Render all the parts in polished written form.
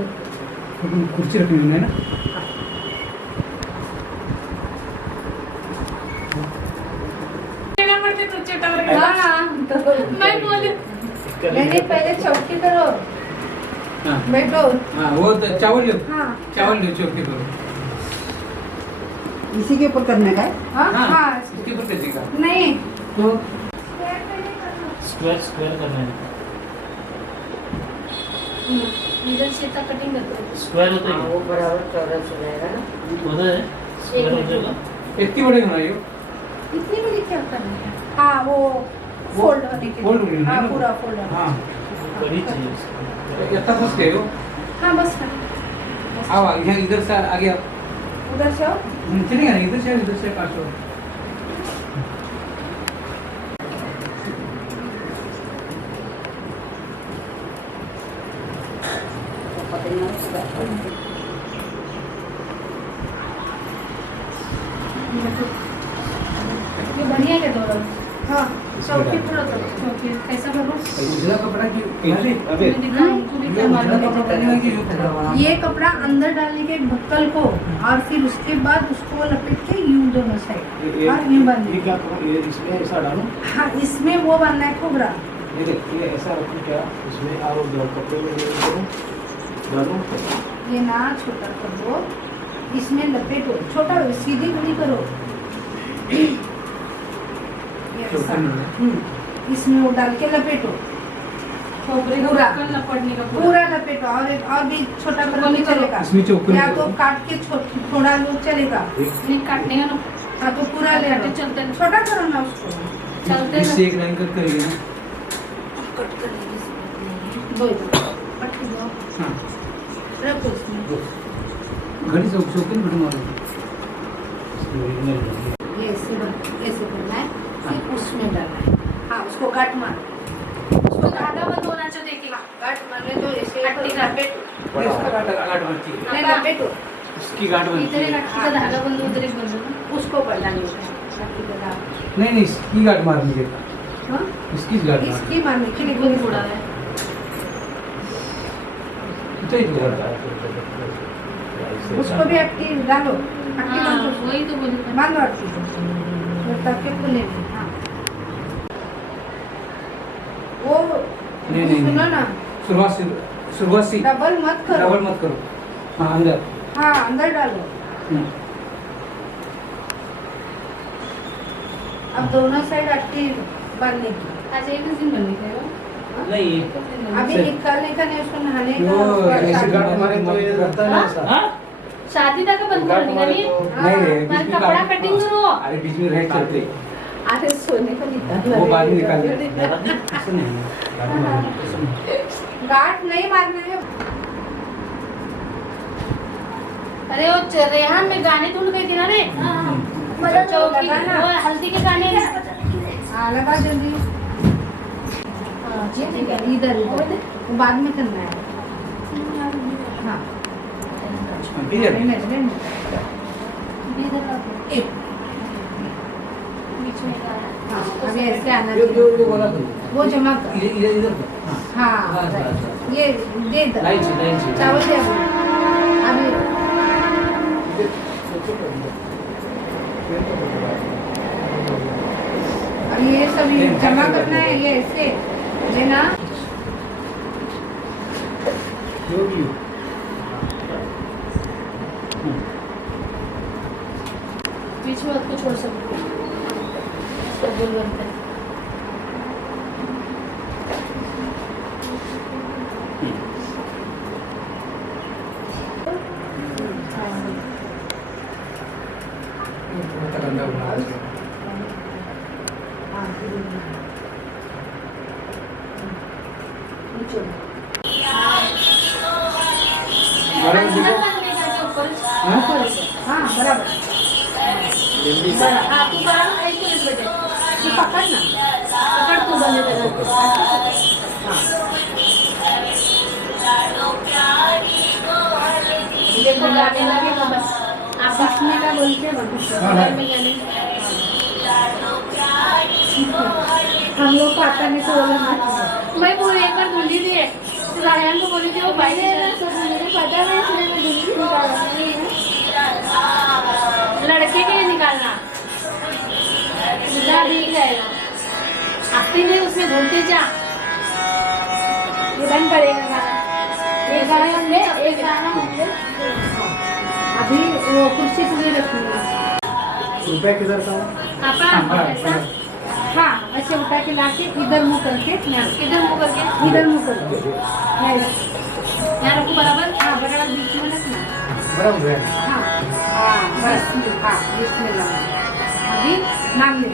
खुर्ची रखनी है ना। मैं बोली नहीं पहले चौकी करो। हाँ बैठो। हाँ वो चावल लो। हाँ चावल लो चौकी करो। इसी के ऊपर करने का है। हाँ हाँ इसके ऊपर कैसे का? नहीं तो स्क्वायर स्क्वायर करना है। इधर से तक कटिंग करते हैं। स्क्वायर होता है वो बराबर चौरस हो जाएगा ना। होता है स्क्वायर हो जाएगा। इतनी बड़ी बनाई हो? इतनी बड़ी क्या करनी है? हाँ वो फोल्ड होने के फोल्ड होने के लिए हाँ ना? पूरा फोल्ड होने हाँ बड़ी चीज इतना बस के हो। हाँ बस ना आओ यहाँ इधर से आगे आओ। उधर से आओ। चलेगा नहीं इधर से पास हो। ये बढ़िया है दोनों। हाँ चौकी पूरा तो चौकी कैसा करो? उजला कपड़ा की अरे मैं दिखाऊं उनको भी क्या उजला मालूम कपड़ा पहने है। हुए कि जो कपड़ा वाला? ये कपड़ा अंदर डालने के ढक्कल को और फिर उसके बाद उसको लपेट के यूं दोनों साइड और यूं बांधने। ये क्या ये इसमें ऐसा डालो। हाँ इसमें वो बांधना है खोबरा। ये देख ये ऐसा रखो क्या इसमें और कपड़े में ये करो डालो। ये ना छोटा कर दो इसमें लपेटो छोटा सीधी बड़ी करो। ये ऐसा। इसमें वो डाल के लपेटो खोपरे का पूरा। ढक्कन लपटने का पूरा लपेटो और भी छोटा करो नहीं चलेगा इसमें चौकन या तो करो। काट के थोड़ा लो चलेगा। नहीं काटने का ना हाँ तो पूरा ले लो चलते हैं। छोटा करो ना उसको चलते इससे एक लाइन कट करेंगे ना। कट कर लीजिए दो कट कर दो हाँ रखो इसमें घड़ी से चौकन घड़ी मारो। ये ऐसे करना है फिर उसमें डालना है। हाँ उसको गांठ मार उसको धागा बंद होना चाहिए देखिए। गांठ मारने तो ऐसे अट्टी का लपेटो इसका गांठ बनती है। नहीं लपेटो इसकी गांठ बनती इधर एक है। अट्टी का धागा बंद उधर एक बंद होगा। उसको पढ़ना होता है अट्टी का दाग। नहीं इसकी गांठ मारनी है। हाँ इसकी गांठ मारनी इसकी मारने के लिए बहुत बड़ा है। उसको भी अट्टी डालो अट्टी हाँ बांधो वही तो बोली। बांधो अट्टी और तब के खुले में हाँ वो नहीं। सुनो ना शुरुआत से डबल मत करो डबल मत करो। हाँ अंदर। हाँ अंदर डालो अब दोनों साइड अट्टी बांधने की। आज एक दिन बन गया नहीं अभी सर। निकालने का नहीं उसको नहाने का वो उसको ऐसे स्टार्ट गांठ करना। मारे तो ये रहता है ना ऐसा। हाँ? शादी तक बंद कर दी नहीं नहीं रे बीच में कपड़ा गांठ- कटिंग करो। अरे बीच में रह चलते अरे सोने को निकालना वो बाद में है। निकाल दे। ऐसा नहीं ऐसा नहीं। गांठ नहीं मारना है। अरे वो रेहान में गाने धुन गई थी ना रे। मतलब चौकी लगाना। वो हल्दी के गाने। हाँ लगा जल्दी हाँ, ये ठीक है इधर इधर वो बाद में करना है। हाँ इधर। रहने दो, रहने दो। इधर रखो। एक बीच में गाना। हाँ अभी ऐसे आना जो चाहिए बोला तुम वो जमा कर। इधर इधर इधर कर। हाँ हाँ बस, बस, बस। ये दे दो लाइन से चावल दे अभी अब ये सब जमा करना है ये ऐसे लेना। जो भी हो। बीच में आपको छोड़ सकते हो। तो गोल बनता है। बराबर करने का जो ऊपर हाँ? हाँ बराबर हाँ तू बराबर ऐसे लिख बेटे। ये पकड़ ना पकड़ तू बने देखो गाने लगे तो बस आप इसमें का बोलते हैं भविष्य हाँ, हाँ। घर में गाने। हम लोग को आता नहीं तो वो लोग नाचते हैं। मैं बोल एक बार दूंगी भी है। रायन को बोली थी वो बाइक मुझे पता है इसलिए मैं दूरी से निकाला लड़के के लिए निकालना दूल्हा भीग जाएगा आस्ते नहीं उसमें घूमते जा ये बंद पड़ेगा गाना एक गाना होंगे अभी वो कुर्सी पूरी रखूंगा रुपया किधर का है? पापा ऐसा हाँ ऐसे उठा के लाके इधर मुँह करके यहाँ इधर मुँह करके इधर मुँह करके यहाँ रखो बराबर हाँ बराबर बीच में रखना बराबर है। हाँ बस हाँ बिस्मिल्लाह अभी नाम ले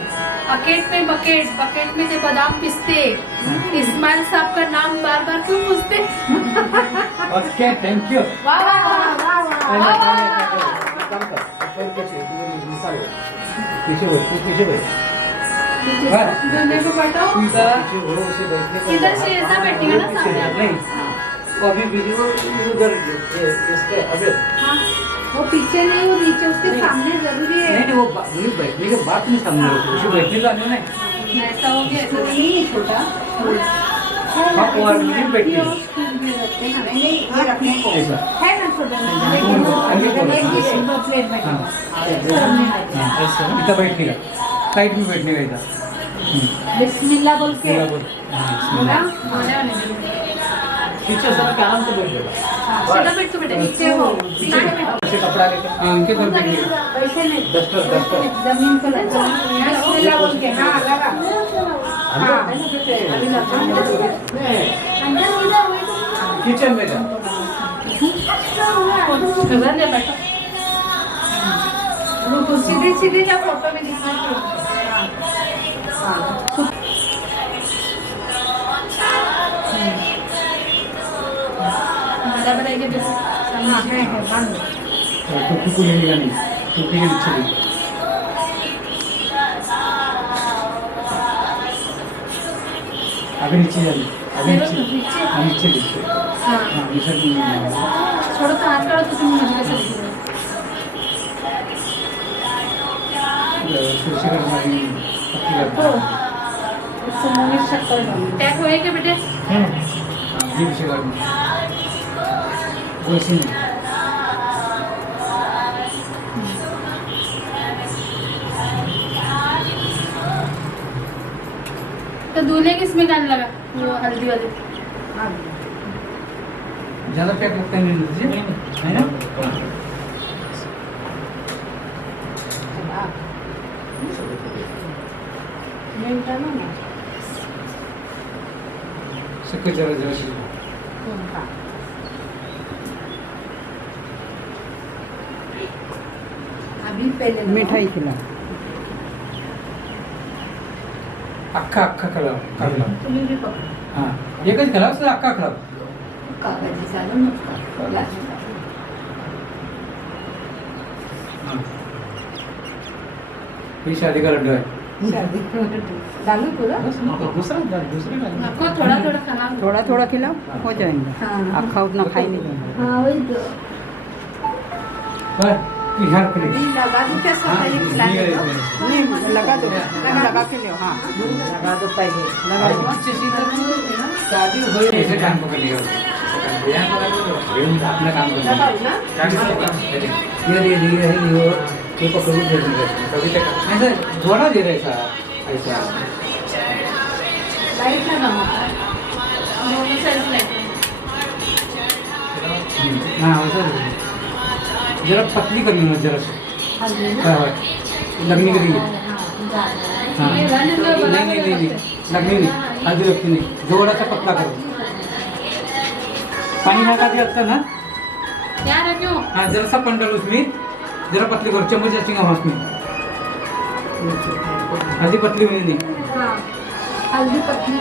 बकेट में बकेट में थे बादाम पिसते इस्माइल साहब का नाम बार बार क्यों पूछते ओके थैंक यू वाह वाह वाह काम कर ऊपर के से तू निकाल पीछे बैठ तू पीछे बैठ दूल्हे को बैठाओ इधर पीछे हो उसे बैठने को इधर से ऐसा बैठेगा ना सामने नहीं तो अभी वीडियो उधर इसके अबे हाँ वो पीछे नहीं वो नीचे उसके सामने जरूरी है नहीं वो मुझे बैठने के बाद में सामने रखो उसे बैठने का नहीं ऐसा हो गया ऐसा नहीं छोटा हाँ, और मुझे बैठने को। नहीं ये रखने को ऐसा है ना छोटा अन्य को। दो प्लेट बैठे हाँ ऐसा इधर बैठने का साइड में बैठने का इधर बिस्मिल्लाह बोल के पूरा बोल हाँ बोला होने वाले पीछे सब के आराम से बैठ जाएगा सीधा बैठ के बेटा नीचे हो नीचे बैठो ऐसे कपड़ा लेके हाँ उनके घर बैठने का वैसे नहीं डस्टर जमीन को लगा बिस्मिल्लाह बोल के हाँ लगा हाँ अभी ना किचन में जा घर में बैठो सीधे सीधे जा फोटो में दिखना बराबर है कि हाँ है बंद टोपी को लेने का नहीं टोपी के नीचे भी अभी नीचे जाइए अभी नीचे हाँ नीचे देखिए हाँ हाँ नीचे छोड़ो तो हाथ करो तो तुम मुझे कैसे दिखोगे सुरक्षित करना ही पक्की करना उसको मुँह में शक्कर डालना टैग हुए क्या बेटे हाँ ये विषय करना वैसे नहीं तो दूल्हे किसमें गाने लगा वो हल्दी वाले ज़्यादा पैक लगता है नहीं दीजिए है ना शक्कर जरा जरा सी अभी पहले मिठाई खिला अख्खा अख्खा खिलाओ तुम्ही भी पकड़ हाँ एकच खिलाओ सर अख्खा खिलाओ कागजी चालू नको हाँ ये शादी का लड्डू है डालू पूरा बस दूसरा दूसरे का आपको थोड़ा थोड़ा खाना थोड़ा थोड़ा खिलाओ हो जाएंगे हाँ अक्खा उतना खाई नहीं जाएंगे हाँ वही तो पर यहाँ पे अभी लगा दूँ क्या सब पहले खिला दे दो नहीं लगा दो लगा के ले हाँ लगा दो पहले लगा दो शादी हो ऐसे काम पकड़ लिया अपना काम कर लगाओ ना ये पकड़ दे कभी तक ऐसे थोड़ा दे रहे सर ऐसा लाइट लगाओ दोनों साइड से लाइट हाँ वैसा जरा पतली करनी है जरा से हल्दी ना हाँ, लगने के लिए हाँ ये गाने में नहीं बराबर नहीं नहीं नहीं लगनी नहीं हल्दी लगती नहीं थोड़ा सा पतला करो पानी लगा दिया अच्छा ना क्या रखो हाँ जरा सा पंडल उसमें जरा पतली करो चम्मच अच्छी उसमें हल्दी पतली हुई नहीं हाँ हल्दी पतली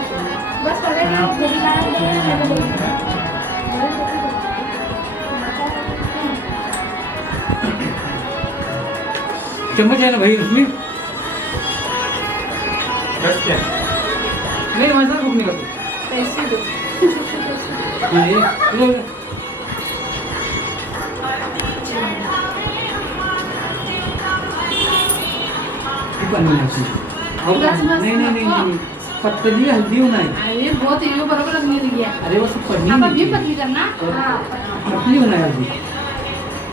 बस हो गया मेरी बात चम्मच है ना भाई उसमें बस क्या नहीं वैसा रुक नहीं करते पैसे दो हाँ ये लो नहीं नहीं नहीं नहीं पतली हल्दी होना है। अरे बहुत ये बराबर लगने लगी है। अरे वो सब पतली अब नहीं अभी चाहिए। पतली करना। हाँ पतली होना है हल्दी।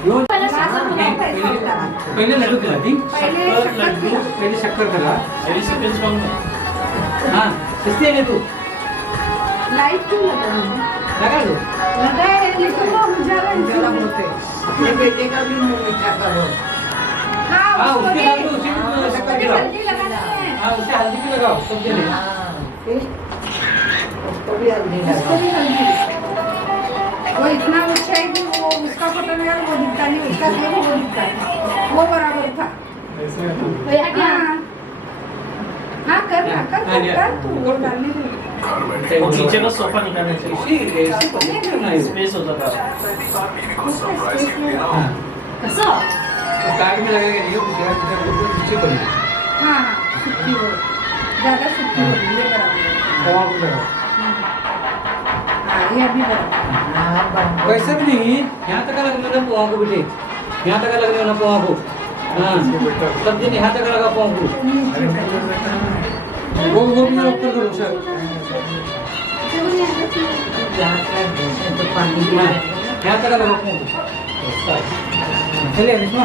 यो पहले सासन बनाओ। पहले लड्डू खिलाती, पहले शक्कर खिला। पहले शक्कर खिला। हाँ किससे है तू लाइट क्यों लगा है? लगा लो। लगा है लेकिन वो उजाला जरा होते अपने बेटे का भी मुंह मीठा करो। हाँ हाँ उसको उसके भी बाद उसी में शक्कर भी खिलाओ। हल्दी लगाना है। हाँ उसे हल्दी भी लगाओ सब जने। उसको भी हल्दी उसको लगा। भी हल्दी। वो इतना ऊंचा है कि वो उसका फोटो लगा वो दिखता नहीं, उसका देखो वो दिखता है। वो बराबर था। भैया क्या? हाँ हाँ कर ना कर तू वो डालने दे। वो नीचे का सोफा निकालना चाहिए, इसी ऐसी पतली होना है। स्पेस होता था। हाँ कसं? तो काट में लगेगा नहीं, वो नीचे करो। हाँ हाँ सुखी हो, ज़्यादा सुखी हो ये बराबर। तवा को लगाओ। हाँ ये अभी बराबर। हाँ बन वैसा भी नहीं, यहाँ तक लगने ना पोहा को बेटे, यहाँ तक लगने ना पोहा को। हाँ सब दिन यहाँ तक लगा पोहा को। वो भी ऊपर करो सर। तो पानी भी हाँ यहाँ तक लगा पोहा को। चलिए निस्मा।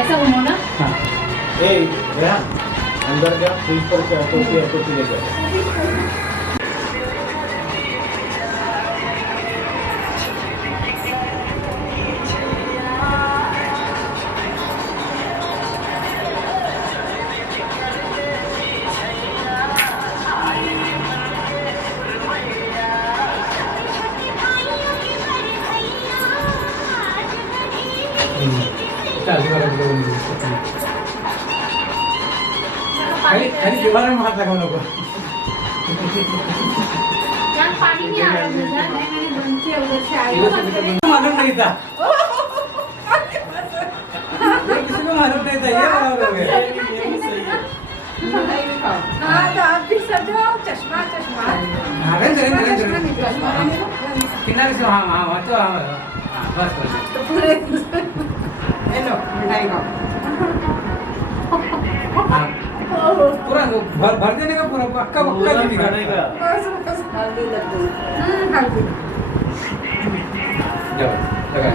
ऐसा घुमाओ ना। हाँ ए भैया अंदर जा, फ्रीज पर क्या टोपी ले जा। खाली खाली दीवार में हाथ लगाओ लोगों। यार पानी नहीं आ रहा मुझे। मैंने बनती है उधर से आई। मालूम नहीं था, ये किसी को मालूम नहीं था, ये बराबर हो गया। हाँ तो आप भी सजाओ चश्मा चश्मा। हाँ रंग चश्मा निकला। किनारे से हाँ हाँ हाँ तो हाँ बस बस। तो पूरे हेलो मिठाई खाओ। हाँ पूरा भर देने का पूरा पक्का पक्का नहीं निकालेगा। बस बस हल्दी लग गई। हल्दी। जाओ लगा।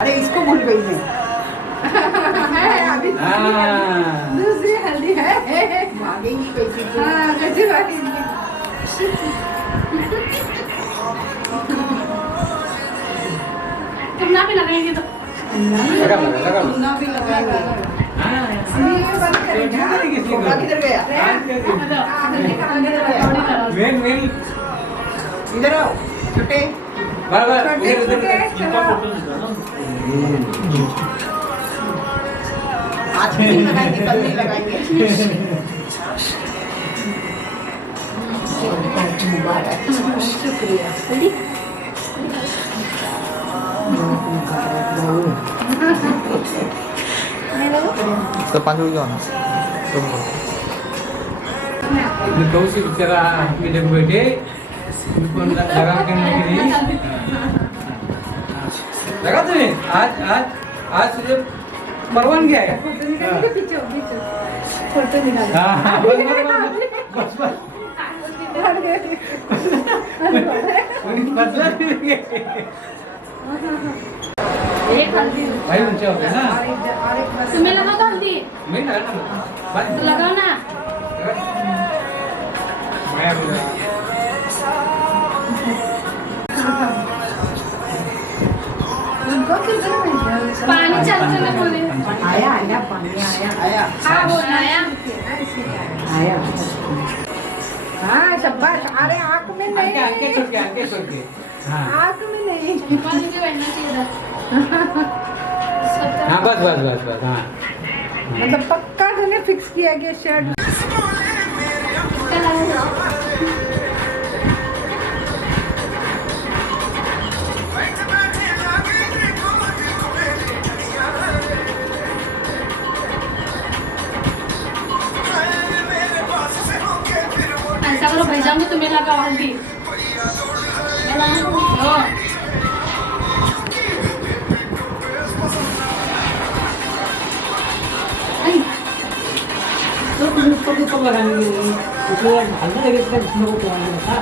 अरे इसको भूल गई मैं। है अभी हाँ दूसरी हल्दी है। भागेंगी कैसी तू? हाँ कैसी बात है। तुम ना भी लगाएंगे तो लगा लगा लगा। चूना भी लगाएंगे। हाँ ये बंद करेंगे। तो नहीं किसी छोटा को। किधर गया? हल्दी का हल्दी का मेन मेन इधर आओ छोटे। बराबर छोटे इधर छोटे उधर। इनका चलो। फोटो निकालो। आज नहीं लगाएंगे, कल नहीं लगाएंगे। मुबारक। शुक्रिया। तर 5 रुपये घेऊ ना मैं कहूँ से बेचारा में जब बैठे उनको लगा के नहीं लगा तुम्हें आज आज आज तुझे परवान गया है। फोटो निकालेंगे पीछे पीछे। फोटो निकालेंगे। हाँ हाँ बस बस बदला एक हल्दी भाई ऊंचा हो गया ना। और एक बस। तुम्हें लगा तो हल्दी मैं लगा तो लगाओ ना। उनको किधर मिल पानी चल चल बोले। आया आया पानी आया आया हाँ वो आया। आया। हाँ शाबाश। अरे आँख में नहीं। आगे छोड़ के आगे छोड़ के। हाँ आँख में नहीं। पानी के बैठना चाहिए था। हाँ बस बस बस बस हाँ मतलब पक्का तूने फिक्स किया कि शर्ट। इसका लगा ऐसा करो भेजाऊंगी तुम्हें लगा हल्दी। हाँ। ऊपर लगानी है उसको हल्का लगेगा तो उसमें को पवाने का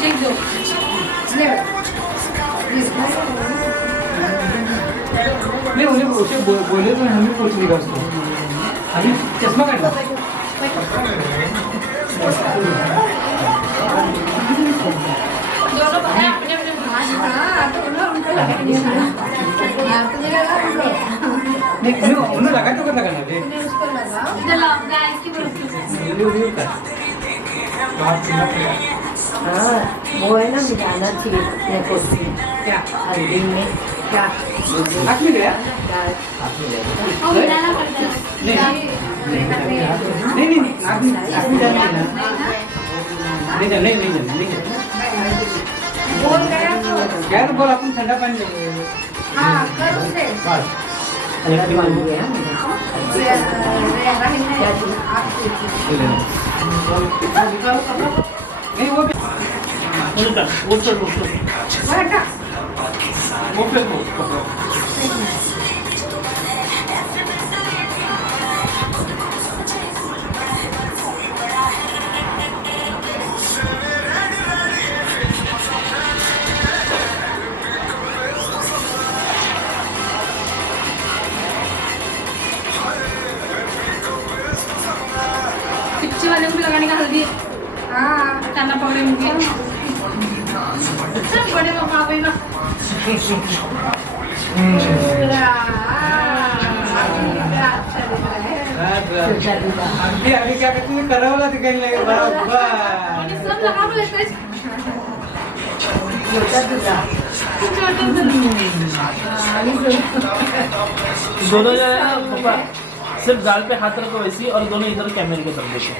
शेक दो ले नहीं उन्हें उसे बोले तो हमें कुछ नहीं कर सकते अभी चश्मा काटना दोनों भाई अपने अपने हाँ तो उनको लगानी है हाँ तो मेरा लगा उनको नहीं उन्हें लगा तो कर लगाना है उन्हें उसको लगाओ इधर लाओ गाइस की तरफ से वीडियो कर हाँ वो है ना मिलाना चाहिए अपने को क्या हल्दी में क्या हाथ में गया और मिलाना पड़ता है नहीं हाथ में जाना नहीं जाना नहीं बोल गया तो क्या तो बोल अपन ठंडा पानी लेंगे हाँ कर उसे अंदर बन गया नहीं वो पिक्चर वाले को लगाने का हल्दी हाँ करना पड़े मुझे सब बड़े पापा आ गए ना अभी क्या कहते हैं करा वाला दिखाने लगे मैंने सब लगा बोले थे छोटा दूल्हा दोनों जगह पापा सिर्फ गाल पे हाथ रखो वैसी और दोनों इधर कैमरे की तरफ देखो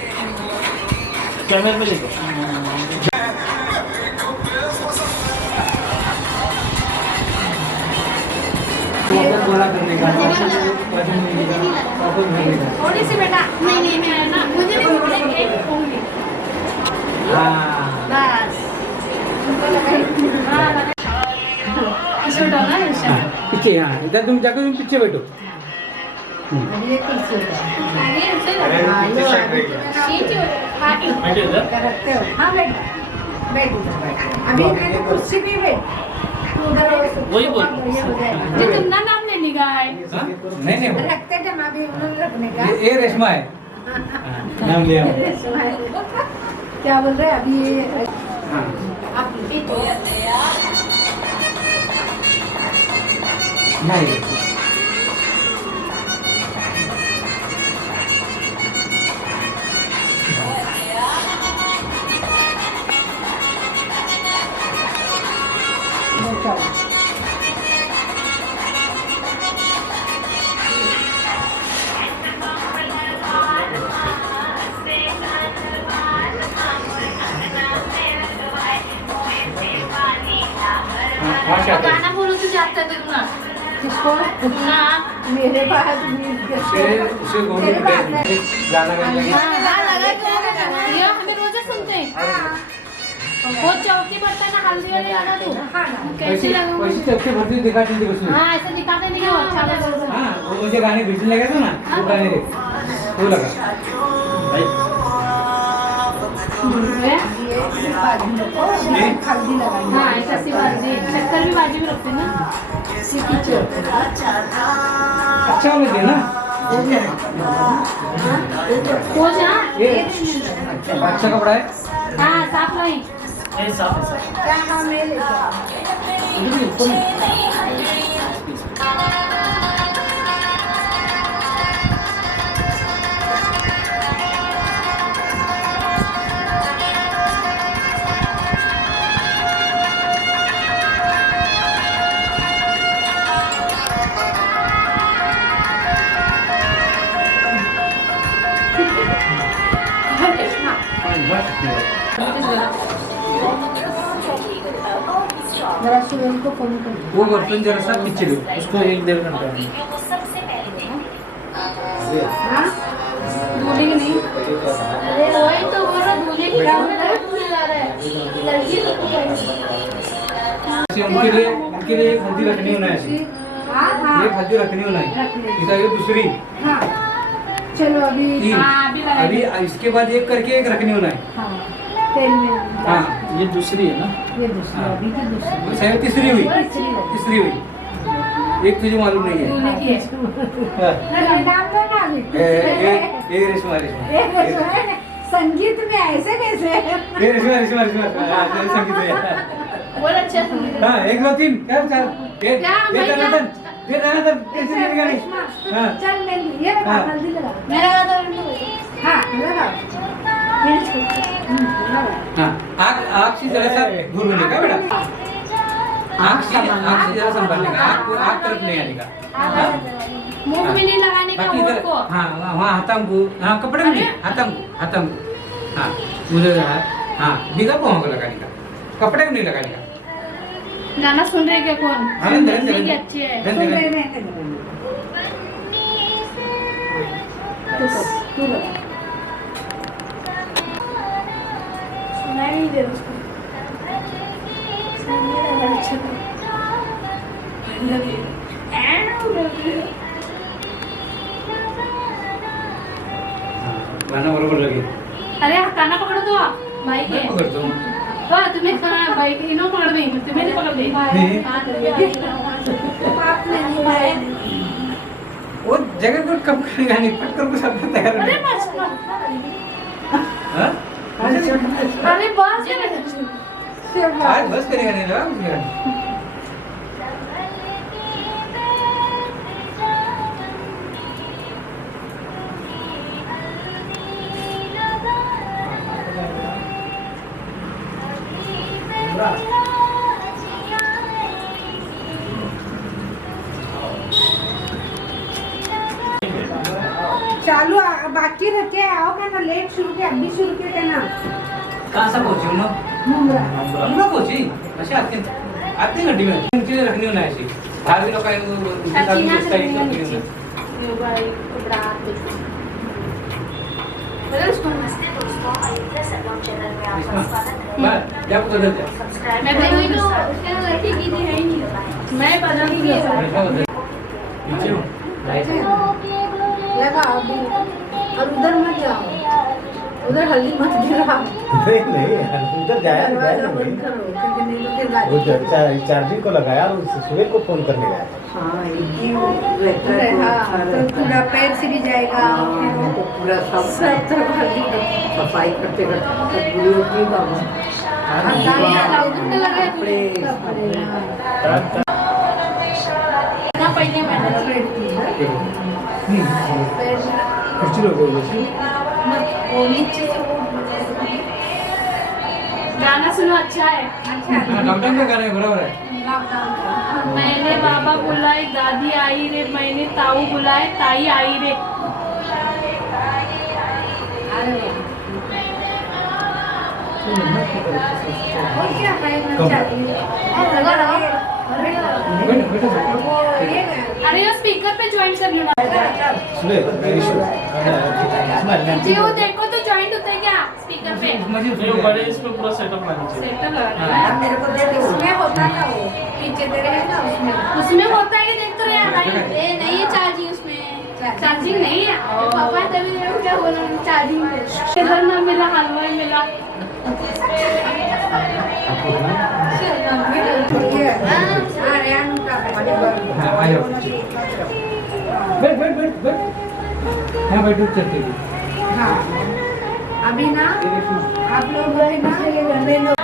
कैमरे पे देखो बोला करने का थोड़ी सी बेटा नहीं मैं ना मुझे नहीं बोले एक होंगी हाँ बस हाँ इसमें डालना है शायद पीछे हाँ इधर तुम जाकर तुम पीछे बैठो ये कुर्सी होता है आगे चल सीट हां बैठे उधर रखते हो हाँ बैठ अभी मैं तो कुर्सी पे बैठ तू उधर वही बोल। ये हो जाएगा ये तुम ना नाम लेने का है हाँ? नहीं वो रखते थे मैं भी उन्होंने रखने का ये रेशमा है हाँ, नाम लिया वो। क्या बोल रहे हैं अभी ये हाँ आप भी तो नहीं गाना बोलो तो जाता है तुम ना किसको ना मेरे पास उसे मेरे पास नहीं। गाना गाने लगे ये हमें रोज सुनते हैं वो चौकी बर्तन ना हल्दी वाले लगा दो कैसे लगाऊं वैसे चौके भरती दिखाती थी उसमें हाँ ऐसे दिखाते नहीं कि वो अच्छा लगा हाँ वो मुझे गाने भेजने लगे थे ना वो गाने वो लगा हल्दी लगाई हाँ ऐसा सी बाजी शक्कर भी बाजी में रखते हैं ना अच्छा वाले थे ना वो जा ये अच्छा कपड़ा है हाँ साफ नहीं नहीं साफ है साफ क्या नाम है लेके जरा सुरेश को फोन कर वो बर्तन जरा सा पीछे दो उसको 1-1.5 घंटा हाँ दूल्हे की नहीं अरे वही तो बोल रहा दूल्हे की काम में दूल्हे ला रहा है लड़की तो उनके लिए एक हल्दी रखनी होना है ऐसी हाँ हाँ एक हल्दी रखनी होना है इधर ये दूसरी हाँ चलो अभी 3 हाँ, अभी लगा अभी दो। इसके बाद एक करके एक रखनी होना है। हाँ तेल में हाँ ये दूसरी है ना? ये दूसरी हाँ। अभी की दूसरी शायद तीसरी हुई, तीसरी हो। तीसरी हुई, एक तुझे मालूम नहीं है। तूने की है। हाँ। नहीं, नाम लो ना अभी ये रेशमा रेशमा ये कैसे है? संगीत में ऐसे कैसे ये रेशमा रेशमा रेशमा हाँ, चल संगीत में बहुत अच्छा संगीत है। हाँ 1 2 3 क्या चाल ये क्या, मैं धनाधन ये धनाधन कैसे मिलेगा नहीं हाँ चल मेहंदी ये लगा हाँ। हल्दी लगा मैं लगा दो उनको। हाँ लगा मेरी छोटी। लगा हाँ आँख से जरा सा दूर होने का बेटा, आँख से जरा संभालने का, आँख तरफ नहीं आने का। हाँ? मुंह में नहीं लगाने का बाकी होठ इधर को। हाँ वहाँ हाथम को हाँ कपड़े में नहीं हाथम हाथम हाँ उधर हाँ बिगा पाँव को लगाने का, कपड़े में नहीं लगाने का। गाना सुन रहे क्या कौन? हाँ, रंग, रंग, म्यूजिक रंग। अच्छी है। रंग, तू रंग। मेरे में तू लगा सुनाई नहीं दे रहा उसको। सुनाई नहीं दे रहा, अच्छा था। I love you. I love you. गाना बरोबर लगे अरे काना पकड़ो तो आप भाई के मैं पकड़ता हूँ हाँ तुम्हें खाना भाई के इन्हों पकड़ देंगे तुम्हें नहीं पकड़ देंगे बाप ने नहीं पाया वो जगह को कम करेगा नहीं पट कर कुछ अपना तैयार अरे नहीं बस हाँ? अरे बस ये आज बस करेगा नहीं ना मुझे चालू बाकी रहते आओ का ना लेट शुरू किया अभी शुरू किया क्या ना कहाँ से पहुँची हूँ ना मुंबरा मुंबई पहुँची अशी आते घंटी में उनकी रखनी होना ऐसी बाहर भी लोग आए उनके साथ चाची भी यहाँ दोस्ता से ही तो नीचे करेंगे। भाई कपड़ा बदल उसको बस या बदल दे मैं बदल तो उसके अंदर लड़की की थी है ही नहीं मैं बदल दी है ऐसा बदल नीचे हूँ लगा अभी और उधर मत जाओ उधर हल्दी मत गिरा नहीं उधर जाया दरवाजा नहीं बंद करो क्योंकि नहीं तो फिर वो गाड़ी चार्जिंग को लगाया और सुबह को फोन करने गया हाँ एक ही हाँ तो पूरा पैर से भी जाएगा तो पूरा सब सब तरफ हल्दी का सफाई करते करते बुरी होती बाबा ना पहले मैंने कुछ लोग वो नीचे से वो गाना सुनो अच्छा है लॉकडाउन का गाना है बराबर है मैंने बाबा बुलाए दादी आई रे मैंने ताऊ बुलाए ताई आई रे और क्या करना चाहिए अरे वो स्पीकर पे ज्वाइन कर लो ना जी वो देखो तो ज्वाइन होता है क्या स्पीकर पे नहीं, वो बड़े इसमें पूरा सेटअप लाना चाहिए। सेटअप लगाना है मेरे को दे दो उसमें होता था वो पीछे दे रहे हैं ना उसमें उसमें होता है कि देख तो यार भाई ये नहीं है चार्जिंग उसमें चार्जिंग नहीं है पापा तभी मेरे को क्या बोला चार्जिंग इधर ना मिला हलवा ही मिला हाँ आ जाओ बैठ बैठ बैठ बैठ हाँ बैठ उठ सकते हो हाँ अभी ना आप लोग है ना लंबे लोग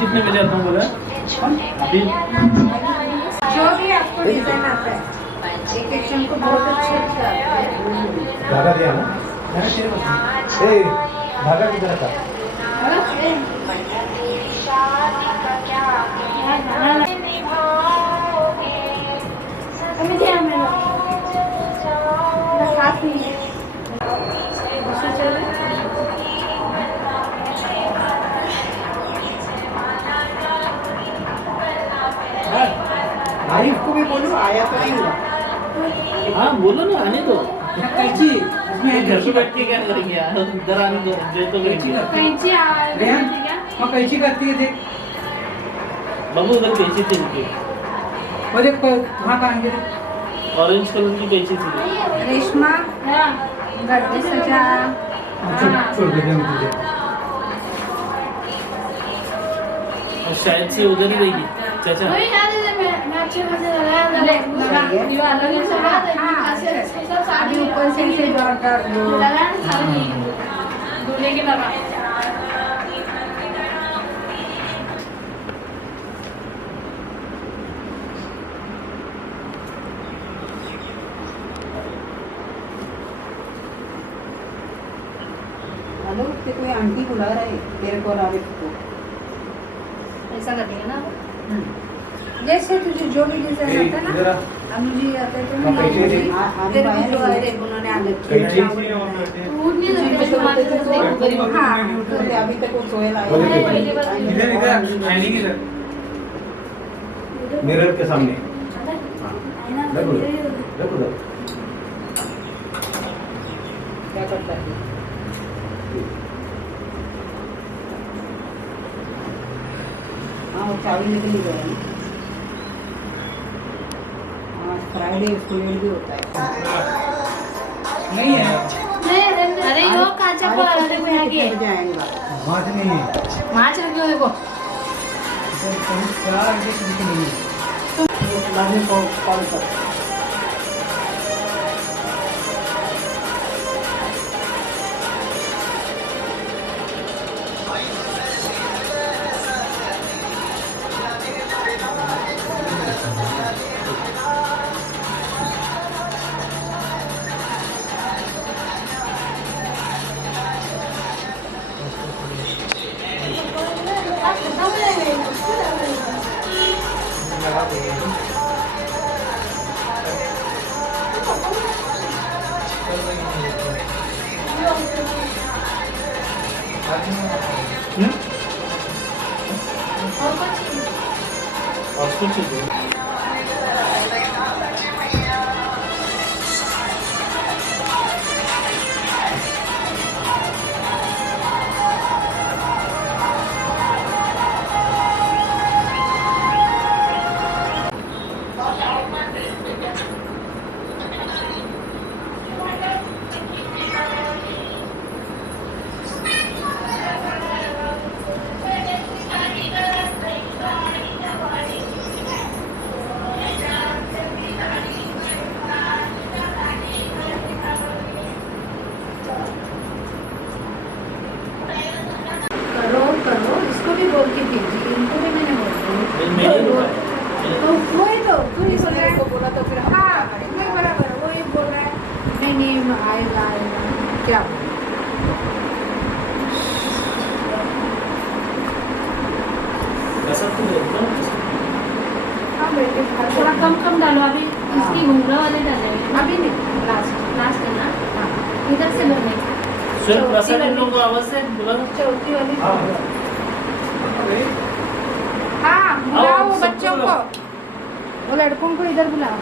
कितने बजे आता हूँ बोला अभी जो भी आपको डिजाइन आता है एक एक चमको बहुत अच्छे अच्छे आते हैं धागा दिया ना ए धागा किधर था अभी ध्यान में लो हाथ नहीं है आरिफ को भी बोलो आया तो नहीं हुआ हाँ बोलो ना आने दो कैची इसमें घर पे बैठ के क्या करेंगे यार इधर आने दो जो तो कैची करेंगे का कैंची आ रेहान हाँ कैची करती है देख बाबू उधर कैची थी इनकी और एक वहाँ का आएंगे ऑरेंज कलर की कैची थी रेशमा हाँ गड्ढे सजा छोड़ दे हम तुझे और शायद से उधर ही रहेगी चाचा वही याद है मैं अच्छे से लगाया लगा दीवार लगे लगा दे सब अभी साड़ी ऊपर से ऐसे डॉट लगा साड़ी दूल्हे के लगा हेलो ते कोई आंटी बुला रहा है तेरे को और आरिफ को ऐसा लगेगा ना जैसे तुझे जो भी डिजाइन आता है ना अब मुझे आता है तो मैं कैसे थे? तेरे को जो है उन्होंने आदत कैसे की टूट नहीं सकते समाज में देखो गरीब तो ते अभी तक वो सोएल आया बोले है। इधर इधर आईने की इधर मिरर के सामने रख उधर क्या करता है हाँ वो चाबी लेके नहीं गया ना हाँ फ्राइडे उसको लेट भी होता है नहीं है अरे यो काचा पर अरे मैं आगे जाएगा वहाँ से नहीं है माच रखियो देखो क्या आगे कुछ नहीं है बाद में कॉल कर और कुछ चीज़ करो इसको भी बोल के भेजी इनको भी मैंने बोल तो वही तो तू ही बोल रहा है बोला तो फिर हम हाँ नहीं बराबर वही बोल रहा है नहीं आएगा क्या ऐसा क्यों बोलते हो? हाँ बेटे थोड़ा कम डालो अभी इसकी घुंघरा वाले डालेंगे अभी नहीं लास्ट करना इधर से भरने स्वयं प्रसाद इन लोगों को आवाज से बुला दो। चौथी वाली हाँ हाँ बुलाओ सबको बच्चों को बुलाओ। वो लड़कों को इधर बुलाओ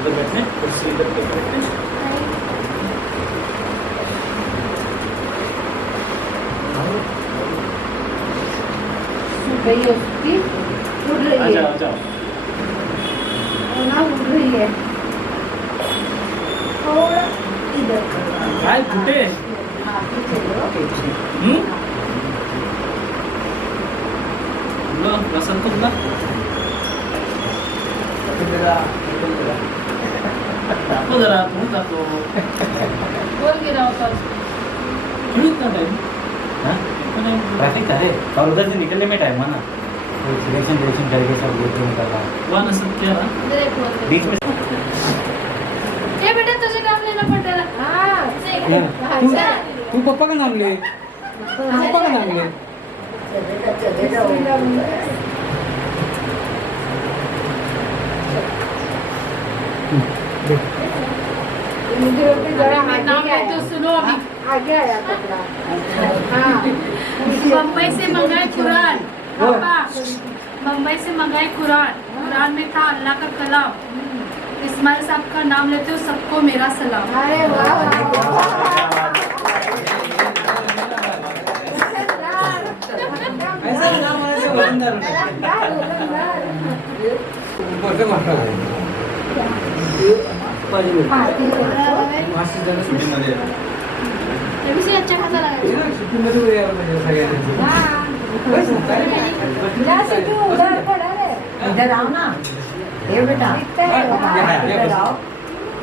इधर बैठने कुर्सी इधर पे बैठने गई उसकी उड़ रही आ है जाओ आ जाओ वो ना उड़ रही है और इधर भाई फुटे हाँ पीछे लो लो प्रसाद को बुला आपको जरा बहुत आपको बोल के रहो पर क्यों इतना टाइम ट्रैफिक है और उधर से निकलने में टाइम है ना सिलेक्शन करके सब लोग निकल रहा है वहाँ नसब क्या रहा इधर एक बोल बीच में ये बेटा तुझे काम लेना पड़ता है हाँ तू पापा का नाम ले पापा का नाम ले नाम ले तो सुनो अभी आगे आया कपड़ा हाँ बम्बई से मंगाए कुरान पापा बम्बई से मंगाए कुरान कुरान में था अल्लाह का कलाम इस्माइल साहब का नाम लेते हो सबको मेरा सलाम अरे वाह ऐसा धुरंधर ऊपर से मारता है मास्टर जरा शूटिंग मध्ये ये भी से अच्छा खासा लगा शूटिंग मध्ये यार म्हणजे सगळ्यांना बस जैसे तू उधर खड़ा रहे इधर आओ ना ये बेटा इधर आओ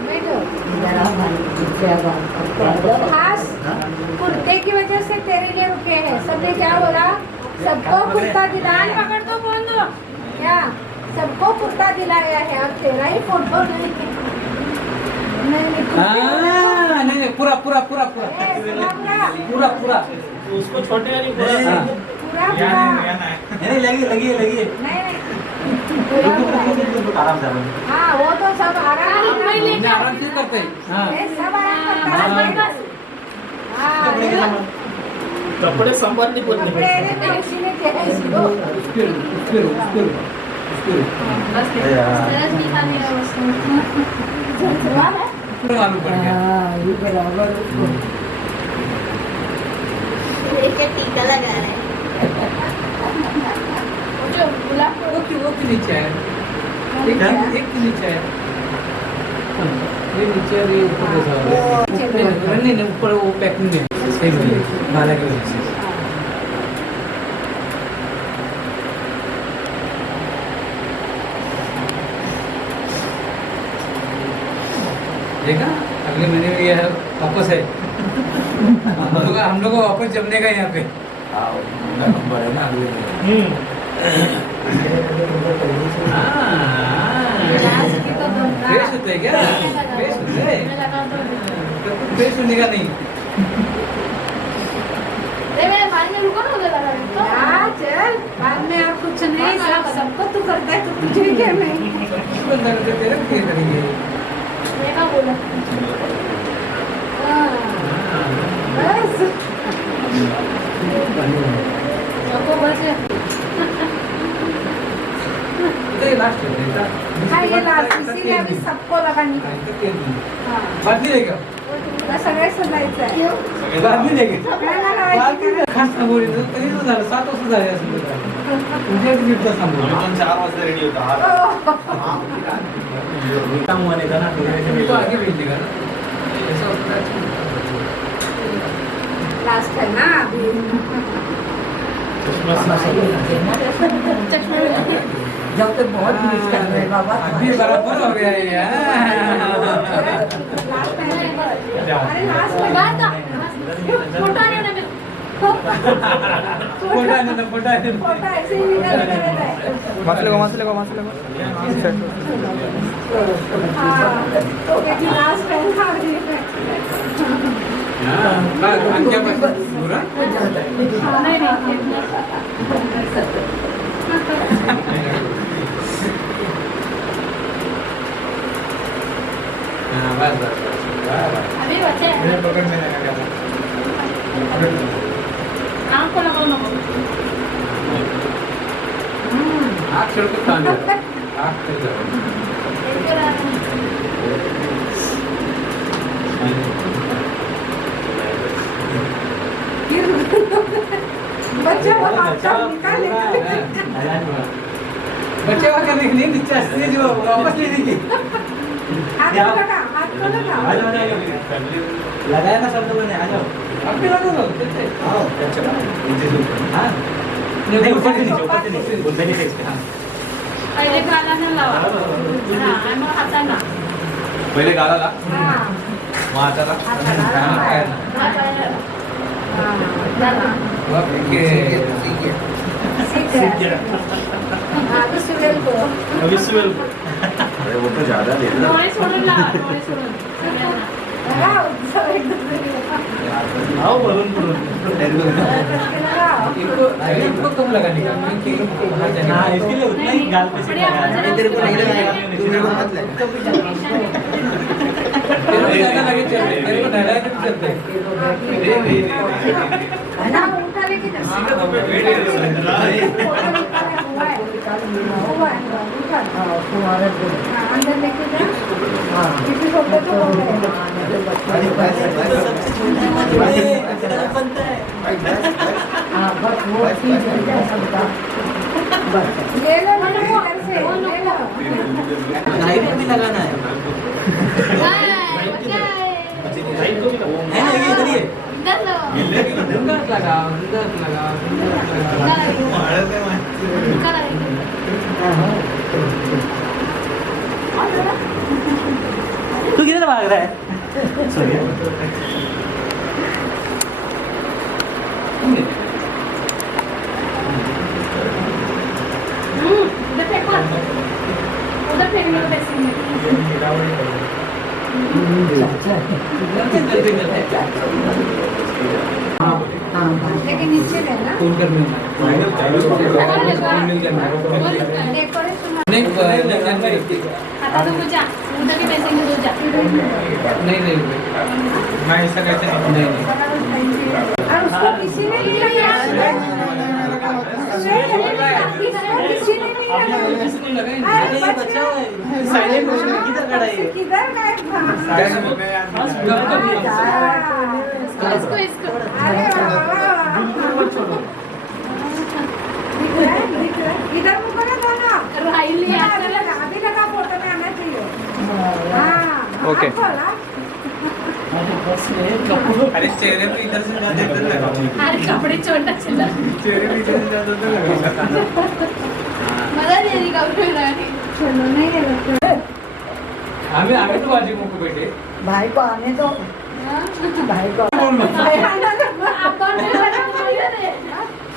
बैठो इधर आओ भाई पीछे आओ खास कुर्ते की वजह से तेरे लिए रुके हैं सबने क्या बोला सबको कुर्ता दिलाया पकड़ दो बोल दो क्या सबको कुर्ता दिलाया है अब तेरा ही फोटो नहीं नहीं हां नहीं नहीं पूरा पूरा पूरा पूरा पूरा पूरा उसको छोटे वाली पूरा हाँ। पूरा नहीं लगी नहीं आराम से हाँ वो तो सब आराम नहीं आराम से करते हैं हां ये सब आराम करता है हाँ ये कपड़े संभालने बोलने कपड़े रे तो उसी ने क्या है इसको उसके बस तरह निकालने का बस सवाल है पूरा मालूम पड़ गया हाँ ये बराबर उसको एक टीका लगा रहे जो गुलाब वो के नीचे है एक के नीचे है ये नीचे और ये ऊपर कैसा है नहीं ऊपर वो पैकिंग में सही में माला की वजह से देखा अगले महीने में ये वापस है हम लोग को वापस जमने का यहाँ पे नंबर है ना अगले फ्रेश होते है क्या फ्रेश होते है फ्रेश होने का नहीं में रुको ना उधर लगा दो हाँ चल बाद में आप कुछ नहीं सबको तू करता है तो तुझे क्या नहीं बंदा करते तेरा क्या करेंगे मैं क्या बोला बस सबको बस ये लास्ट है बेटा हाँ ये लास्ट इसीलिए अभी सबको लगानी है हाँ बाद में लेगा तुला सगळे सजायचं आहे बाद में लेगा सगळ्यांना लावायची का? खास सांगू तरी तो झालं 7 वाजता झाले असं तुझ्या मिनिटचा सांगू 4 वाजता रेडी होता काम हुआ नहीं था ना तो आगे भेज देगा ना ऐसा होता है लास्ट है ना अभी जब तक बहुत मिस कर रहे हैं बाबा अभी बराबर हो गया है लास्ट है अरे लास्ट में बात फोटो नहीं होने में फोटा फोटो ऐसे ही निकाल है हाँ तो क्या लास्ट है ना अभी क्या बस पूरा हाँ बस बस बस अभी बच्चे आँख को लगाओ ना आँख छोड़ के कान आँख पे जाओ बच्चा वो आपका निकाले बच्चे का करने के लिए नीचे से जो वापस ले देंगे हाथ को लगा लगाया ना सब लोगों ने आ जाओ अब भी लगा दो कैसे आओ हाँ नहीं ऊपर से नीचे बोलते नहीं थे हाँ पहिले गालाने लावा हा मग हाताना पहिले गालाला हाँ मग हाताला हा पायाला ओके सीख गया हाँ तो सुरेल को अभी सुबह अरे वो तो ज्यादा ले लो डोळे सोडून लावा डोळे सोडून सगळ्यांना लगाओ सब एक दूसरे को आओ भरून भरून इनको कम लगाने का क्योंकि इनको बाहर जाने हाँ का इसके लिए उतना ही गाल पे से लगाया तेरे को नहीं लगाया मेरे को मत लगा तेरे को ज्यादा लगे चलते तेरे को नहलाए तो चलते है ना उठा लेके जा हुआ है उठा अंदर लेके जा किसी फोटो तो हो गया हाँ बस वो चीज है सबका ले लो इधर से ले लो लाइट भी लगाना है लाइट को भी लगाओ। है ना, ये इधर ही है। इधर लो। घूंघट लगाओ, घूंघट लगाओ, घूंघट लगाओ। तू किधर भाग रहा है? सॉरी। उधर फेंको। उधर फेंकने को पैसे नहीं। लेकिन नीचे लेना फोन कर मिलना डेकोरेशन नहीं आता तो जा उधर के पैसे नहीं दो जा। नहीं नहीं मैं ऐसा कैसे नहीं और उसको किसी ने नहीं लिया किसी ने नहीं लिया ये बच्चा साइलेंट मोशन किधर खड़ा है? किधर गए इसको इसको अरे इधर मुझको ना दोनों राइली अभी लगा फोटो में आना चाहिए हाँ Okay. अरे चेहरे पे इधर से ज्यादा इधर लगा अरे कपड़े छोटा चला चेहरे पे इधर से ज्यादा उधर लगा मजा नहीं रही कपड़े लगाने चलो नहीं है आम्ही आम्ही तो बाजी मुख बेटे भाई को आने दो भाई को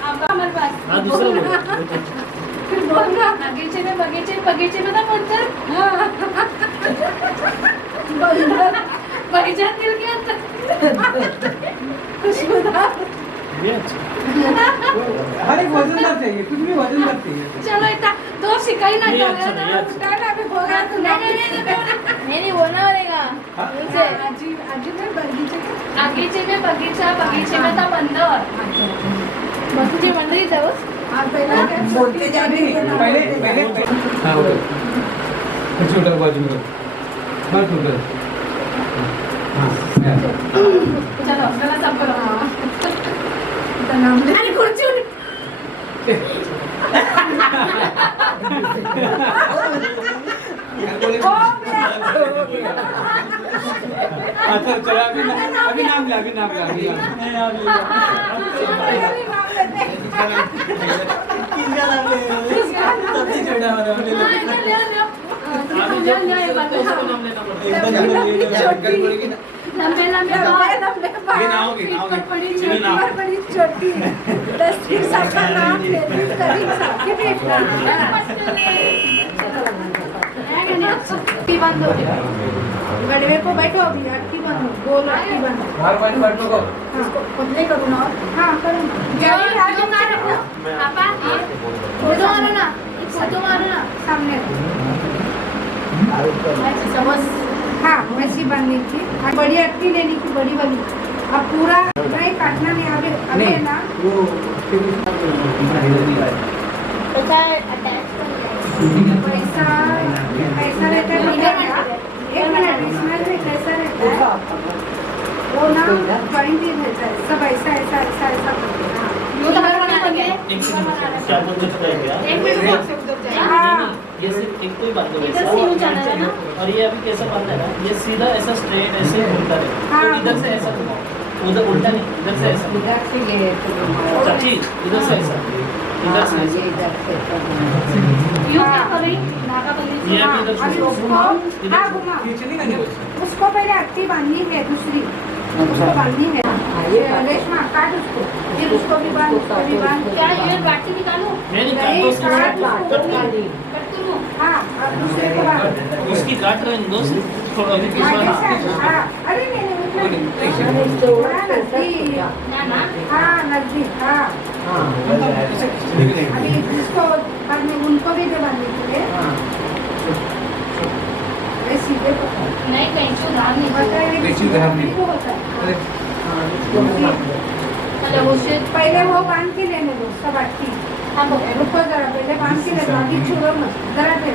आपका हमारे पास हाँ दूसरा बोलो। बगीचे में बगीचे में था मोटर बगीचा दिल के अंदर खुशबूदार ये अच्छा। हर एक वजनदार चाहिए, कुछ भी वजनदार चाहिए। चलो इतना दो शिकाई ना ये कर अच्छा नहीं, ये अच्छा। उठाना अभी होगा तो नहीं बोलना पड़ेगा उनसे अजीब अजीब है बगीचे के बगीचे में था बंदर बगीचे बंदर ही था बस आप पहले बोलते जाने पहले हाँ हो गया छोटा बाजू में बस हो गया हाँ चलो गला सब करो तो नाम ले अरे कुर्सी उठ अच्छा चलो अभी नाम ले अभी नाम ले लंबे लंबे बड़ी छोटी तस्वीर सबका नाम लेती करीब सबके बेटा बंद हो गया गड़वे को बैठो अभी अटकी बंद गोल अटकी बंद बाहर बैठो को इसको पतले करो ना हाँ करो पापा फोटो मारो ना सामने अच्छा समझ हाँ वैसी बननी थी और बड़ी अटकी लेनी थी बड़ी वाली अब पूरा नहीं काटना नहीं आगे अभी है ना वो पैसा पैसा रहता है एक मिनट इसमें में कैसा रहता है वो ना ज्वाइंट ही रहता है सब ऐसा ऐसा ऐसा ऐसा करके हाँ वो तो घर बना लेंगे क्या बोल सकता है क्या? एक मिनट हाँ ये सिर्फ एक कोई बात है इधर से यूं जाना है ना? और ये अभी कैसा बात है ना ये सीधा ऐसा स्ट्रेट ऐसे उल्टा है हाँ। तो इधर से ऐसा घुमाओ उधर उल्टा नहीं इधर से ऐसा इधर से ये चाची इधर से ऐसा इधर से ऐसा इधर से यूं क्या कर रही धागा पकड़ी ये अभी इधर अभी छोड़ो। उसको हाँ घुमा खींच नहीं करनी बस उसको पहले अटकी बांधनी है दूसरी उसको बांधनी है ये रेशमा काट उसको फिर उसको भी बांध उसको भी बांध क्या ये बाटी निकालूं मैंने नहीं, काटो काट उसकी उसको कट करूं हाँ और दूसरे को बांध उसकी काट रहे हैं दोस्त थोड़ा अभी हाँ पिछवाड़ा कैसे हाँ अरे नहीं नहीं उतना हाँ नजदीक ना ना हाँ नजदीक हाँ अभी इसको बांधने उनको भी जो बांधने के लिए ये सीधे पकड़ नहीं कहीं से धार नहीं कैंची धार नहीं। को होता है अरे मतलब उससे पहले वो बांध के लेने दो सब अटकी हाँ वो रुको जरा पहले बांध के ले दो अभी छोड़ो मत जरा दे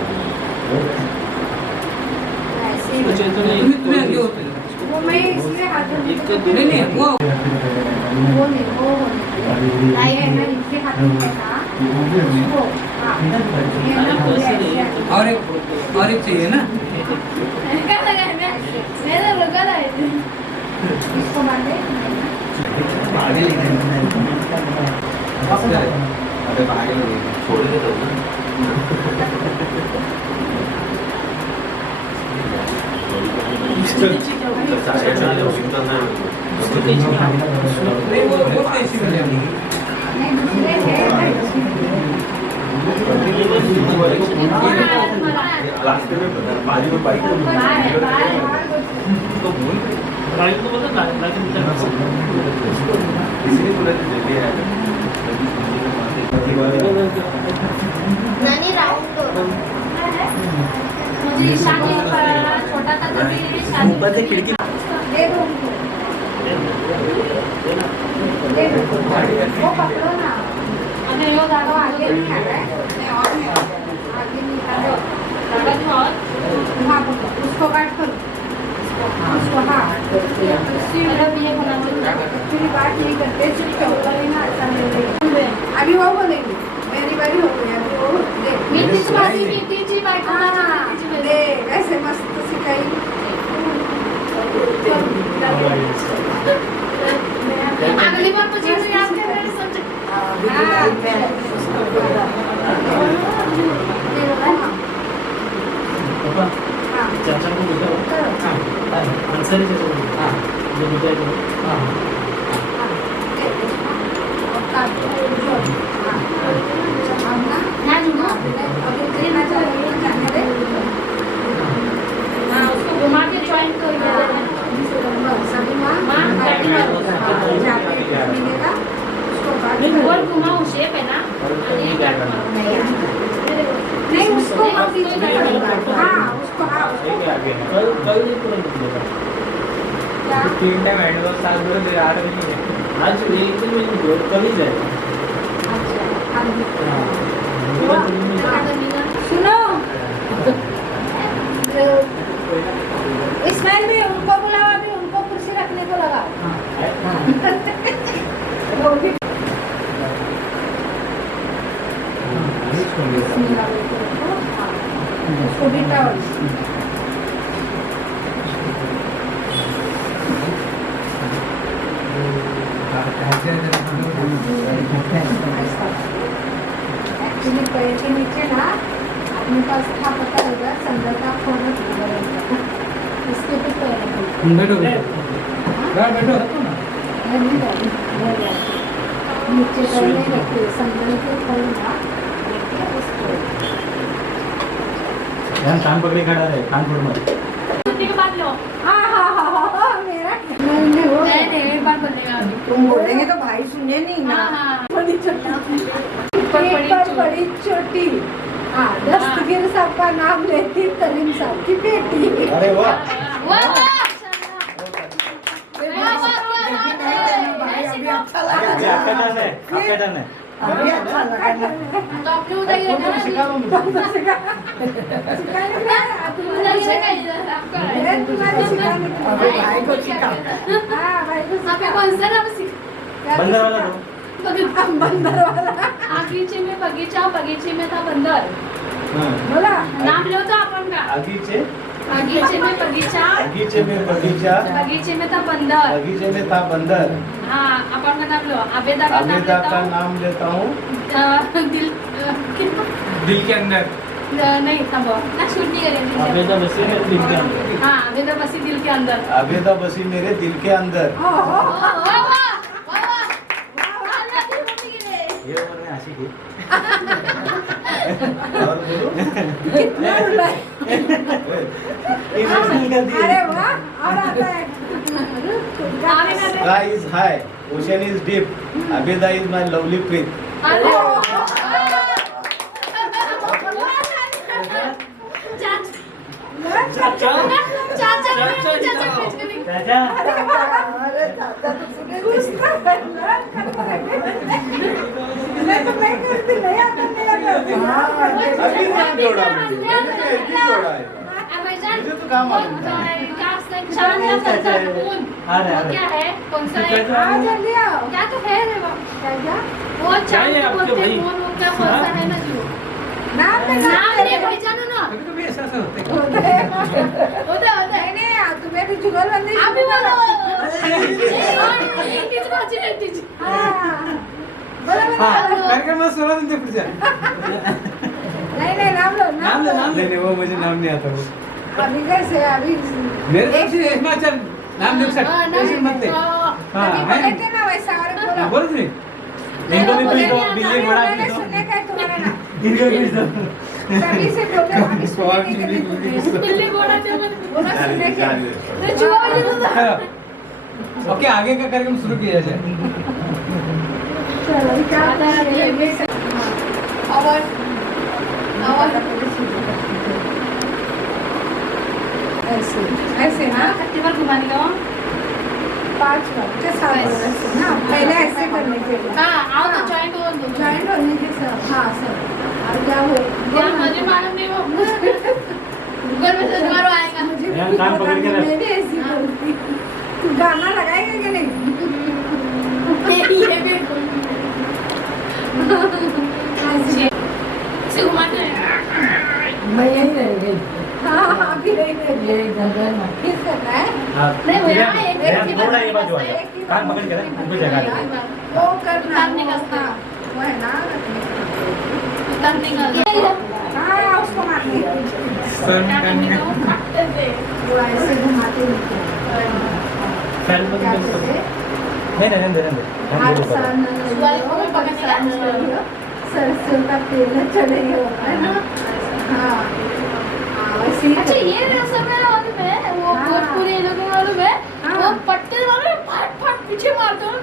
ऐसे ही। कुछ तो नहीं तुम्हें आगे होते हैं वो मैं इसलिए हाथ में एक नहीं नहीं वो वो नहीं वो नहीं ये है ना इनके हाथ में है ना उसको ये ना पूरे ऐसे है। और एक चाहिए ना। क्या लगा है मेरा लगा रहा है इसको बांधे आगे अबे आगे छोड़ दे तो नहीं वो कैसी मिल जाएगी। नहीं दूसरे है रास्ते में बाजू में बाइक तो बोल गाड़ी को पता गाड़ी के नीचे रख सकते इसलिए बोला जल्दी है नानी राउंड मुझे ईशान नहीं पड़ा छोटा था तभी शादी ऊपर से खिड़की दे दो उनको दे दो वो पकड़ो ना अरे वो तो दादा आगे नहीं आ रहा है नहीं और नहीं आ रहा है। आगे नहीं आ रहा है। दादा जो और वहाँ पकड़ो उसको काट करो उसको हाँ मेरा भी ये बना दो एक्चुअली बात नहीं करते सिर्फ चौका लेना अच्छा ले रही अभी वो बोलेंगे मेरी बारी हो गई अभी वो दे मीठीची भाजी मीठीची बायको हाँ, मीठीची दे भाजी ऐसे मस्त सिखाई अगली बार मुझे तो याद कर रहे समझ चाचा को बोलता आंसर ही चाचा जो मुझे ना जुड़ो हाँ उसको घुमा के ज्वाइन कर नहीं गोल घुमाओ शेप है ना नहीं उसको हाँ उसको हाँ उसको कल कल नहीं तुरंत निकलेगा क्या 3 टाइम एडवांस साल भर ले आ रही है। आज एक दिन में नहीं हुआ, कल ही जाएगा सुनो इसमाइल भी उनको बुलाओ अभी उनको कुर्सी रखने को लगाओ वो भी उसको भी टावल एक्चुअली पैर के नीचे ना अपने पास था पता होगा संदर का फोन इसके भी पैर बैठो बैठो रखो ना। नीचे पैर नहीं रखते संदर के फोन ना यार कान पकड़े खड़ा रहे कान छोड़ मत छुट्टी के बाद लो हाँ मेरा नहीं वो नहीं एक बार बोलेगा अभी तुम बोलेंगे तो भाई सुने नहीं ना हाँ हाँ बड़ी छोटी पर एक बड़ी पर चोटी। बड़ी छोटी हाँ दस्तगीर साहब का नाम लेती तलीम साहब की बेटी अरे वाह वाह वाह अभी अच्छा अभी लगा आपका टर्न है आपका टर्न है अभी अच्छा लगा ना तो अपने उधर ही रहना ना सिखाने का अपने उधर ही रहना आपका है तुम्हारे सिखाने के अभी लिए भाई को सिखा हाँ भाई को आप कौन सा नाम सीख बंदर वाला दो बंदर वाला आगीचे में बगीचा बगीचे में था बंदर हाँ बोला नाम लो तो अपन का आगीचे बगीचे में बगीचा बगीचे में बगीचा बगीचे में था बंदर बगीचे में था बंदर हाँ अपन का नाम लो आबेदा का नाम आबेदा लेता का हूँ नाम लेता हूँ दिल दिल के अंदर नहीं तब ना शूट नहीं करेंगे आबेदा बसी है दिल के अंदर हाँ आबेदा बसी दिल के अंदर आबेदा बसी मेरे दिल के अंदर वाह वाह वाह वाह अल्लाह की मम्मी के लिए ये उम्र में आशिक है और बोलो कितना रुला है इमोशनल कर दिए अरे वाह और आता है आगे कर दे Sky is high, ocean is deep. Abeda is my lovely prince. अरे चाचा चाचा चाचा अरे दादा तो सुने दूसरा बनना मैं तो नहीं करती नहीं आता नहीं आता अभी नहीं जोड़ा मुझे मैंने अभी जोड़ा है मुझे तो काम मालूम था क्या है कौन सा है आ जल्दी आओ क्या तो है रे वो क्या वो क्या है चांद आपके बोलते भाई? हैं वो क्या कौन सा है ना जो नाम में नाम नहीं पहचानो ना कभी कभी ऐसा ऐसा होता है होता है नहीं तुम्हें भी जुगलबंदी आप भी बोलो बोला हाँ कार्यक्रम में 16 दिन से पूछा नहीं नाम लो नाम ले नहीं वो मुझे नाम नहीं आता वो अभी कैसे अभी मेरे तरफ से हिमाचल नाम लिख सकते टेंशन मत ले हाँ है कहते ना वैसा और बोलो बोल नहीं इनको भी पूछ दो बिल्ली घोड़ा मैंने पूछ दो सुनने का है तुम्हारा नाम इनको पूछ दो तभी से बोल रहे अभी सुनने के लिए दिल्ली बोला जो बोला सुनने के तो जुआ भी बोला ओके आगे का कार्यक्रम शुरू किया जाए चलो क्या और ऐसे ऐसे ना कितनी बार घुमाने का 5 बार के साथ ऐसे ना पहले ऐसे करने के लिए हाँ आओ तो जॉइंट हो दो ज्वाइंट होने के साथ हाँ सर और क्या हो यार मुझे मालूम नहीं वो गूगल में सर्च मारो आएगा मुझे यार, कान पकड़ के रख। मैं भी ऐसी करती तू गाना लगाएगा कि नहीं ये भी से घुमाते हैं मैं यही रह गई हाँ अभी नहीं ये जंगल में फिर करना है नहीं वो यहाँ एक थोड़ा ये बाजू आ जाओ कान पकड़ के रख ऊपर जगह दे वो करना करने का हाँ वो है ना करने का हाँ उसको मारने वो ऐसे घुमाते हैं फैन बंद क्या कर कहते हैं? नहीं नहीं रहने दे हाथ सान सरसों का तेल चलेगा है ना हाँ वैसे ही अच्छा ये सब मेरा मालूम है वो हाँ। भोजपुरी ये लोग मालूम है हाँ। वो पट्टे वाले फट फट पीछे मारते हो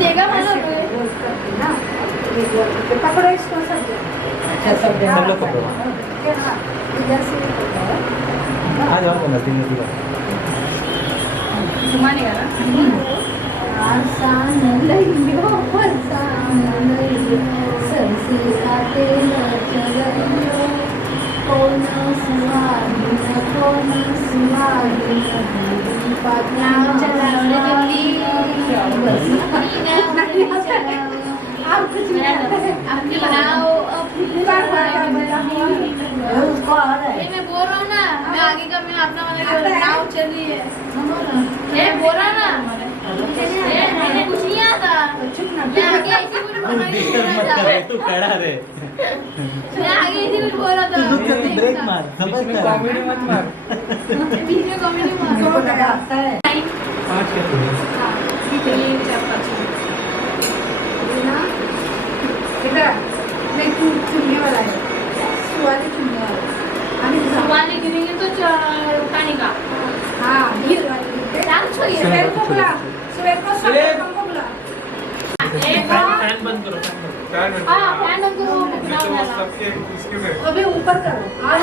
देखा मैंने पकड़ो इसको सब अच्छा सब सब लोग पकड़ो इधर से आ जाओ नजदीक नजदीक घुमाने का ना आसान लइयो फसान लइयो सरसे का तेल चलियो कौन सुहागिन नाम चलाओ रे दिल्ली आप कुछ नहीं अपनी बनाओ अपनी उसको आ रहा है ये मैं बोल रहा हूँ ना मैं आगे का मैं अपना वाला नाव चलिए ये बोल रहा ना ये मैंने कुछ नहीं आता मैं आगे ऐसे कुछ बोल डिस्टर्ब मत कर रे तू खड़ा रे मैं आगे ऐसे कुछ बोल रहा था ब्रेक मार समझ में कॉमेडी मत मार बीच में कॉमेडी मार उसको आता है 5 के तो इधर नहीं तू चुनने वाला है सुवाली चुनने वाला आणि वाले गिरेंगे तो पानी का हाँ गिर वाली डांस छोड़िए सुबह को बुला सुबह को सब को बुला फैन बंद करो फैन बंद हाँ फैन बंद करो बनाओ वाला अभी ऊपर करो आज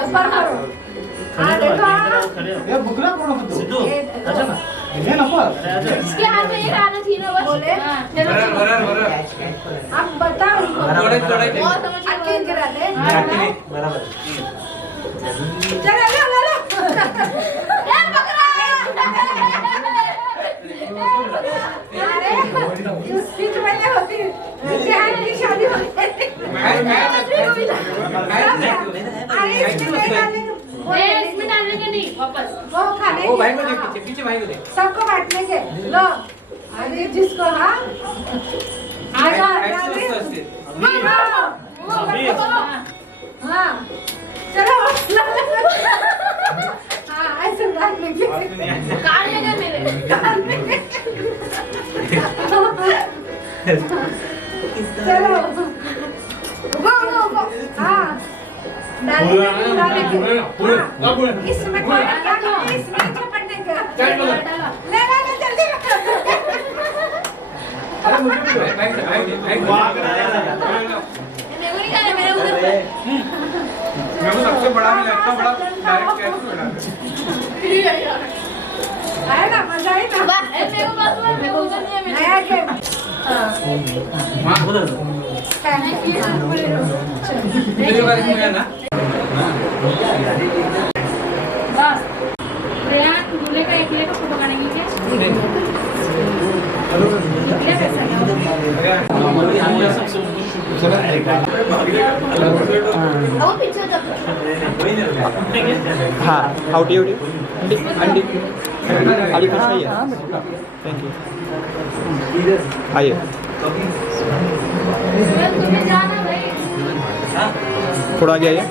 ऊपर करो हाँ देखो हाँ। खड़े हो ये बुकला कोण होतो सिद्धू आजा ना हे नको इसके हाथ में एक आना थी ना बस बोले? हाँ, चलो आप बताओ उनको थोड़े थोड़े बहुत समझ अकेले गिरा दे बराबर चलो लो लो लो ए पकड़ा अरे उसकी तो मैंने होती ध्यान की शादी हो गई अरे इसमें डालने इसमें डालने के नहीं वापस वो खाने वो भाई के- को देख पीछे पीछे भाई को देख सबको बांटने के लो आगे जिसको हाँ आजा डाले हाँ चलो हाँ ऐसे बांटने के कान लगे मेरे चलो वो हाँ डालने के इसमें क्या इसमें चपटने का ले जल्दी अरे मुझे भी भाई मेरे को नहीं खाना मेरे उधर मेरे को सबसे बड़ा मिला इतना बड़ा डायरेक्ट कैच मिला आया ना मजा आई ना मेरे को बस मेरे को उधर नहीं है मेरे नया गेम मां उधर मेरे बारे में मिला ना बस प्रयाग दूल्हे का एक लेकर फोटो बनाएंगे क्या? क्या पैसा हाँ हाउटी हाउटी अंडी अंडी फिश चाहिए थैंक यू आइए तुम्हें जाना भाई थोड़ा आगे आइए